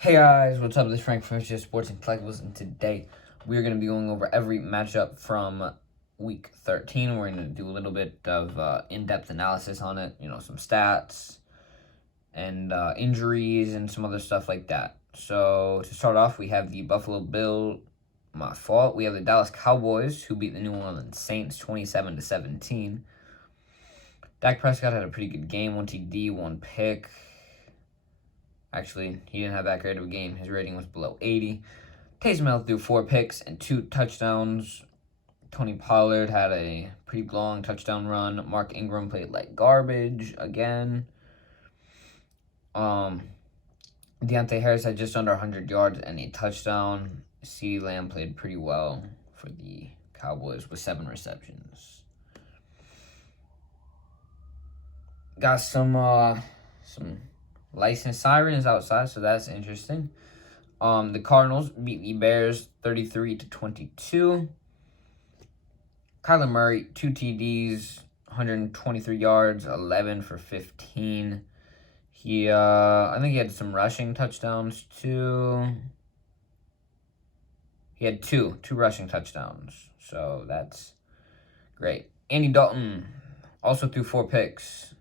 Hey guys, what's up? This is Frank from Sports and Collectibles, and today we're going to be going over every matchup from Week 13. We're going to do a little bit of in-depth analysis on it, some stats and injuries and some other stuff like that. So to start off, we have the Buffalo Bills. We have the Dallas Cowboys, who beat the New Orleans Saints 27-17. Dak Prescott had a pretty good game, 1 TD, 1 pick. Actually, he didn't have that great of a game. His rating was below 80. Taysom Hill threw 4 picks and 2 touchdowns. Tony Pollard had a pretty long touchdown run. Mark Ingram played like garbage again. Deontay Harris had just under 100 yards and a touchdown. CeeDee Lamb played pretty well for the Cowboys with 7 receptions. Got some licensed sirens outside, so that's interesting. The Cardinals beat the Bears 33-22. Kyler Murray, 2 TDs, 123 yards, 11 for 15. I think he had some rushing touchdowns too. He had two rushing touchdowns, so that's great. Andy Dalton also threw 4 picks,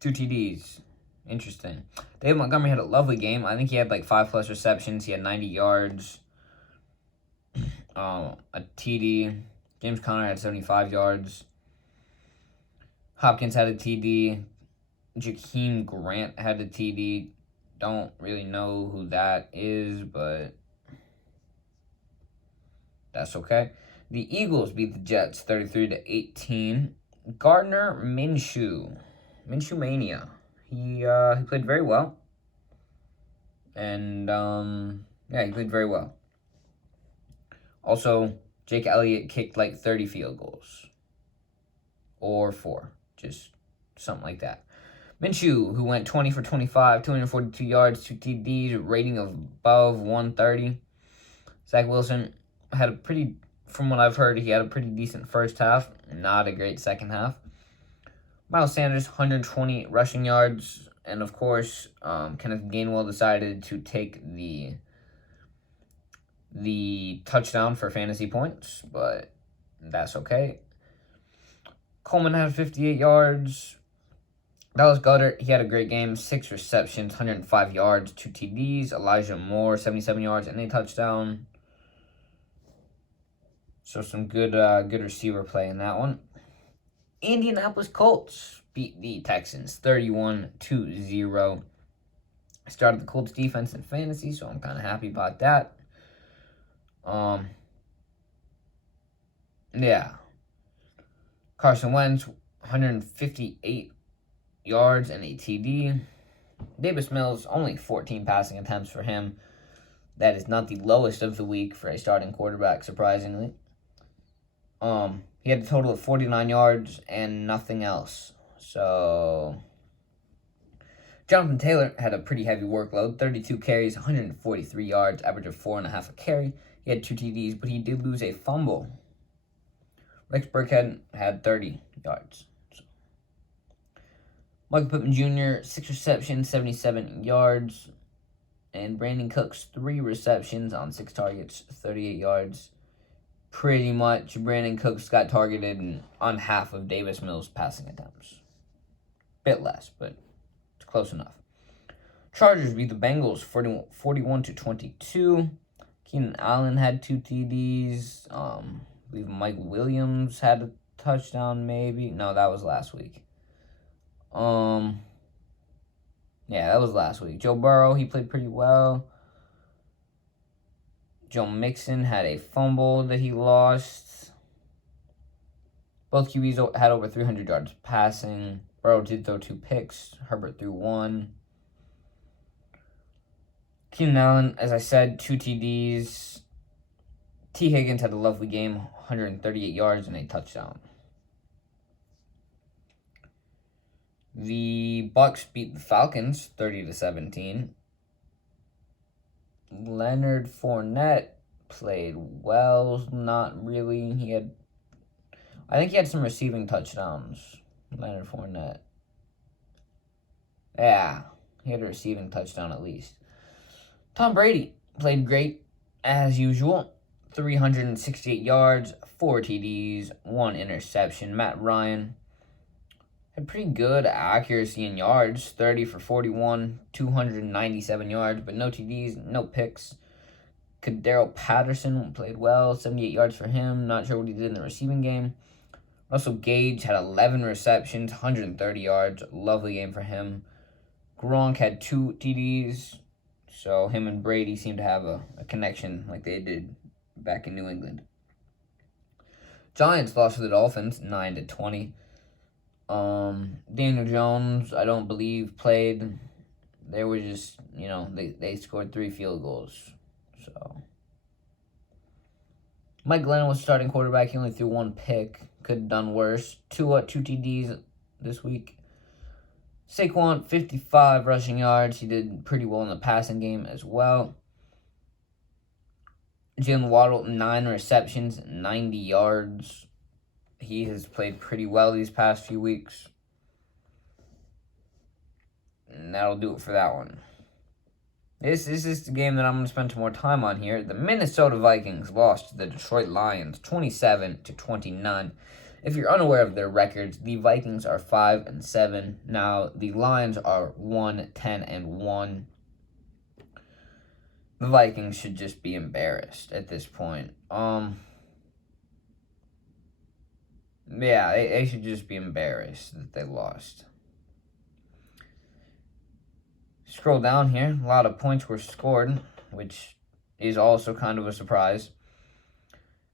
2 TDs. Interesting. David Montgomery had a lovely game. I think he had like 5+ receptions. He had 90 yards. A TD. James Conner had 75 yards. Hopkins had a TD. Jakeem Grant had a TD. Don't really know who that is, but that's okay. The Eagles beat the Jets 33-18. Gardner Minshew Mania. He played very well. And, he played very well. Also, Jake Elliott kicked like 30 field goals. Or 4. Just something like that. Minshew, who went 20 for 25, 242 yards, 2 TDs, rating of above 130. Zach Wilson had from what I've heard, he had a pretty decent first half. Not a great second half. Miles Sanders, 120 rushing yards. And, of course, Kenneth Gainwell decided to take the touchdown for fantasy points, but that's okay. Coleman had 58 yards. Dallas Goedert, he had a great game. 6 receptions, 105 yards, 2 TDs. Elijah Moore, 77 yards, and a touchdown. So some good receiver play in that one. Indianapolis Colts beat the Texans 31-0. I started the Colts defense in fantasy, so I'm kind of happy about that. Carson Wentz, 158 yards and a TD. Davis Mills, only 14 passing attempts for him. That is not the lowest of the week for a starting quarterback, surprisingly. He had a total of 49 yards and nothing else. So, Jonathan Taylor had a pretty heavy workload. 32 carries, 143 yards, average of 4.5 a carry. He had 2 TDs, but he did lose a fumble. Rex Burkhead had 30 yards. So. Michael Pittman Jr., 6 receptions, 77 yards. And Brandon Cooks, 3 receptions on 6 targets, 38 yards. Pretty much, Brandon Cooks got targeted on half of Davis Mills' passing attempts. Bit less, but it's close enough. Chargers beat the Bengals 41-22. Keenan Allen had 2 TDs. I believe Mike Williams had a touchdown, maybe. No, that was last week. That was last week. Joe Burrow, he played pretty well. Joe Mixon had a fumble that he lost. Both QBs had over 300 yards passing. Burrow did throw 2 picks. Herbert threw 1. Keenan Allen, as I said, 2 TDs. T. Higgins had a lovely game, 138 yards and a touchdown. The Bucks beat the Falcons 30-17. Leonard Fournette played well, not really. I think he had some receiving touchdowns, Leonard Fournette. Yeah, he had a receiving touchdown at least. Tom Brady played great as usual. 368 yards, 4 TDs, 1 interception. Matt Ryan had pretty good accuracy in yards, 30 for 41, 297 yards, but no TDs, no picks. Kadero Patterson played well, 78 yards for him. Not sure what he did in the receiving game. Russell Gage had 11 receptions, 130 yards. Lovely game for him. Gronk had 2 TDs. So him and Brady seem to have a connection like they did back in New England. Giants lost to the Dolphins 9-20. Daniel Jones, I don't believe, played. They were just, they scored 3 field goals. So Mike Glennon was starting quarterback. He only threw 1 pick. Could have done worse. 2 TDs this week. Saquon, 55 rushing yards. He did pretty well in the passing game as well. Jalen Waddle, 9 receptions, 90 yards. He has played pretty well these past few weeks. And that'll do it for that one. This is the game that I'm going to spend some more time on here. The Minnesota Vikings lost to the Detroit Lions 27-29. If you're unaware of their records, the Vikings are 5-7. Now, the Lions are 1-10-1. The Vikings should just be embarrassed at this point. Yeah, they should just be embarrassed that they lost. Scroll down here, a lot of points were scored, which is also kind of a surprise.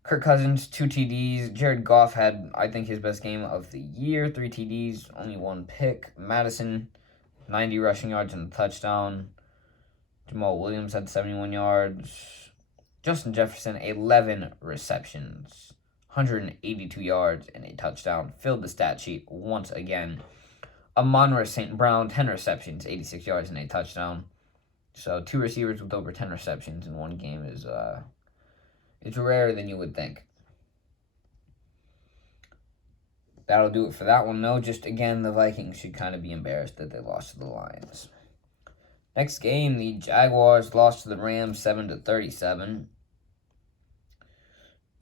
Kirk Cousins, 2 TDs. Jared Goff had, I think, his best game of the year. 3 TDs, only 1 pick. Madison, 90 rushing yards and a touchdown. Jamal Williams had 71 yards. Justin Jefferson, 11 receptions. 182 yards and a touchdown. Filled the stat sheet once again. Amon-Ra St. Brown, 10 receptions, 86 yards and a touchdown. So 2 receivers with over 10 receptions in one game is it's rarer than you would think. That'll do it for that one, though. Just, again, the Vikings should kind of be embarrassed that they lost to the Lions. Next game, the Jaguars lost to the Rams 7-37.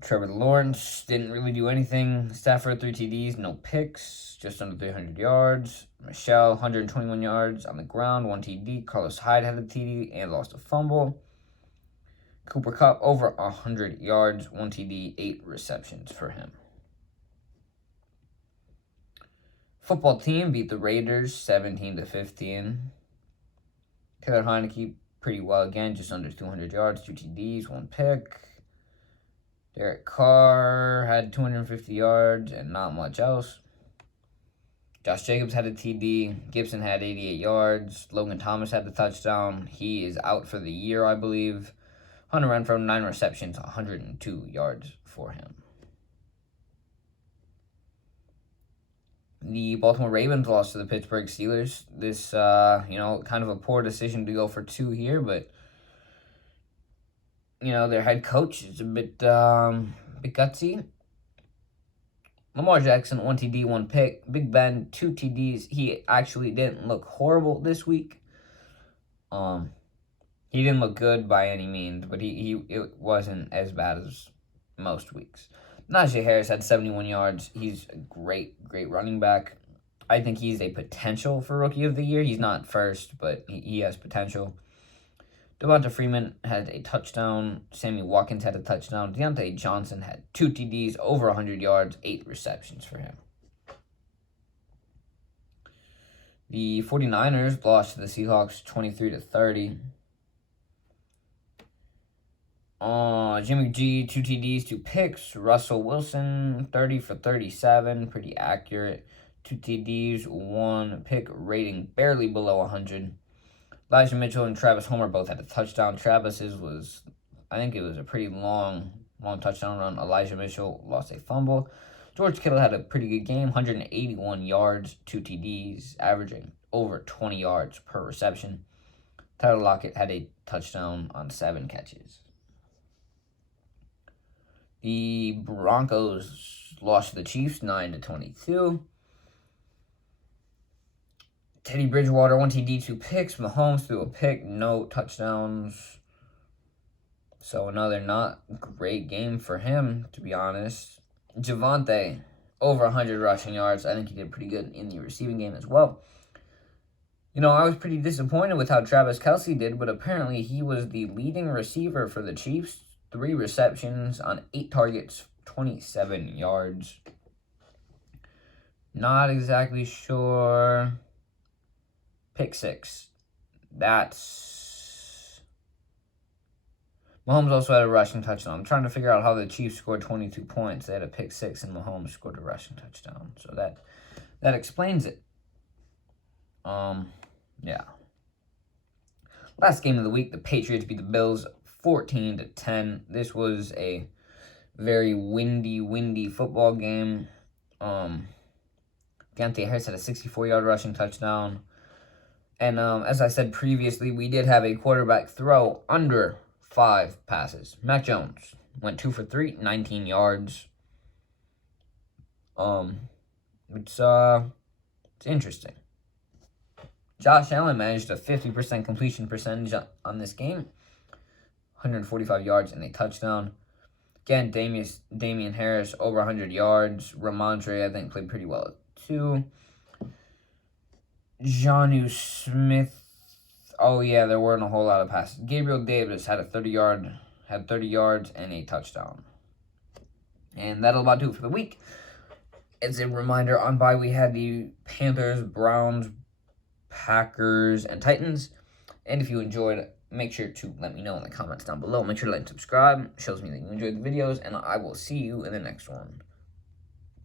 Trevor Lawrence didn't really do anything. Stafford, 3 TDs, no picks, just under 300 yards. Michelle, 121 yards on the ground, 1 TD. Carlos Hyde had a TD and lost a fumble. Cooper Kupp, over 100 yards, 1 TD, 8 receptions for him. Football team beat the Raiders 17-15. Taylor Heineke, pretty well again, just under 200 yards, 2 TDs, 1 pick. Derek Carr had 250 yards and not much else. Josh Jacobs had a TD. Gibson had 88 yards. Logan Thomas had the touchdown. He is out for the year, I believe. Hunter Renfrow, 9 receptions, 102 yards for him. The Baltimore Ravens lost to the Pittsburgh Steelers. This, kind of a poor decision to go for 2 here, but their head coach is a bit gutsy. Lamar Jackson, 1 TD, 1 pick. Big Ben, 2 TDs. He actually didn't look horrible this week. He didn't look good by any means, but it wasn't as bad as most weeks. Najee Harris had 71 yards. He's a great running back. I think he's a potential for Rookie of the Year. He's not first, but he has potential. Devonta Freeman had a touchdown. Sammy Watkins had a touchdown. Deontay Johnson had 2 TDs, over 100 yards, 8 receptions for him. The 49ers lost to the Seahawks 23-30. Jimmy G, 2 TDs, 2 picks. Russell Wilson, 30 for 37, pretty accurate. 2 TDs, 1 pick, rating barely below 100. Elijah Mitchell and Travis Homer both had a touchdown. Travis's was, I think it was a pretty long touchdown run. Elijah Mitchell lost a fumble. George Kittle had a pretty good game, 181 yards, 2 TDs, averaging over 20 yards per reception. Tyler Lockett had a touchdown on 7 catches. The Broncos lost to the Chiefs 9-22. Teddy Bridgewater, 1 TD, 2 picks. Mahomes threw a pick, no touchdowns. So another not great game for him, to be honest. Javonte, over 100 rushing yards. I think he did pretty good in the receiving game as well. You know, I was pretty disappointed with how Travis Kelce did, but apparently he was the leading receiver for the Chiefs. 3 receptions on 8 targets, 27 yards. Not exactly sure. Pick 6. That's... Mahomes also had a rushing touchdown. I'm trying to figure out how the Chiefs scored 22 points. They had a pick 6 and Mahomes scored a rushing touchdown. So that explains it. Yeah. Last game of the week, the Patriots beat the Bills 14-10. This was a very windy football game. Deontay Harris had a 64-yard rushing touchdown. And as I said previously, we did have a quarterback throw under 5 passes. Mac Jones went 2 for 3, 19 yards. It's interesting. Josh Allen managed a 50% completion percentage on this game. 145 yards and a touchdown. Again, Damian Harris over 100 yards. Ramondre, I think, played pretty well too. Jonnu Smith. Oh yeah, there weren't a whole lot of passes. Gabriel Davis had 30 yards and a touchdown. And that'll about do it for the week. As a reminder, on bye we had the Panthers, Browns, Packers, and Titans. And if you enjoyed, make sure to let me know in the comments down below. Make sure to like and subscribe. It shows me that you enjoyed the videos, and I will see you in the next one.